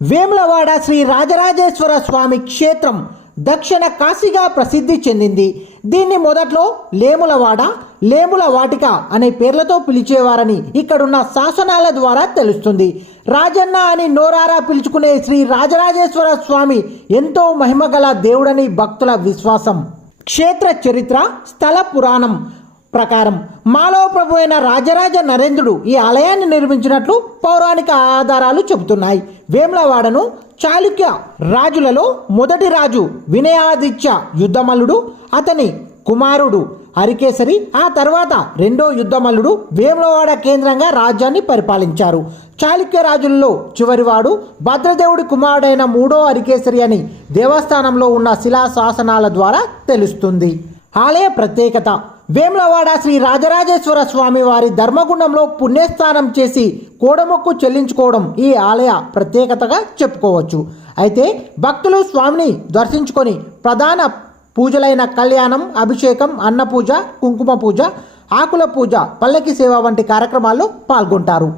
వేములవాడ శ్రీ రాజరాజేశ్వర స్వామి క్షేత్రం దక్షిణ కాశీగా ప్రసిద్ధి చెందింది. దీన్ని మొదట్లో లేములవాడ, లేముల వాటిక అనే పేర్లతో పిలిచేవారని ఇక్కడున్న శాసనాల ద్వారా తెలుస్తుంది. రాజన్న అని నోరారా పిలుచుకునే శ్రీ రాజరాజేశ్వర స్వామి ఎంతో మహిమగల దేవుడని భక్తుల విశ్వాసం. క్షేత్ర చరిత్ర, స్థల పురాణం ప్రకారం మాలవ ప్రభు అయిన రాజరాజ నరేంద్రుడు ఈ ఆలయాన్ని నిర్మించినట్లు పౌరాణిక ఆధారాలు చెబుతున్నాయి. వేములవాడను చాళుక్య రాజులలో మొదటి రాజు వినయాదిత్య యుద్ధమల్లుడు, అతని కుమారుడు హరికేసరి, ఆ తర్వాత రెండో యుద్ధమల్లుడు వేములవాడ కేంద్రంగా రాజ్యాన్ని పరిపాలించారు. చాళుక్య రాజుల్లో చివరివాడు భద్రదేవుడి కుమారుడైన మూడో హరికేసరి అని దేవస్థానంలో ఉన్న శిలా శాసనాల ద్వారా తెలుస్తుంది. ఆలయ ప్రత్యేకత: వేములవాడ శ్రీ రాజరాజేశ్వర స్వామి వారి ధర్మగుండంలో పుణ్యస్నానం చేసి కోడమొక్కు చెల్లించుకోవడం ఈ ఆలయ ప్రత్యేకతగా చెప్పుకోవచ్చు. అయితే భక్తులు స్వామిని దర్శించుకొని ప్రధాన పూజలైన కళ్యాణం, అభిషేకం, అన్నపూజ, కుంకుమ పూజ, ఆకుల పూజ, పల్లకి సేవ వంటి కార్యక్రమాల్లో పాల్గొంటారు.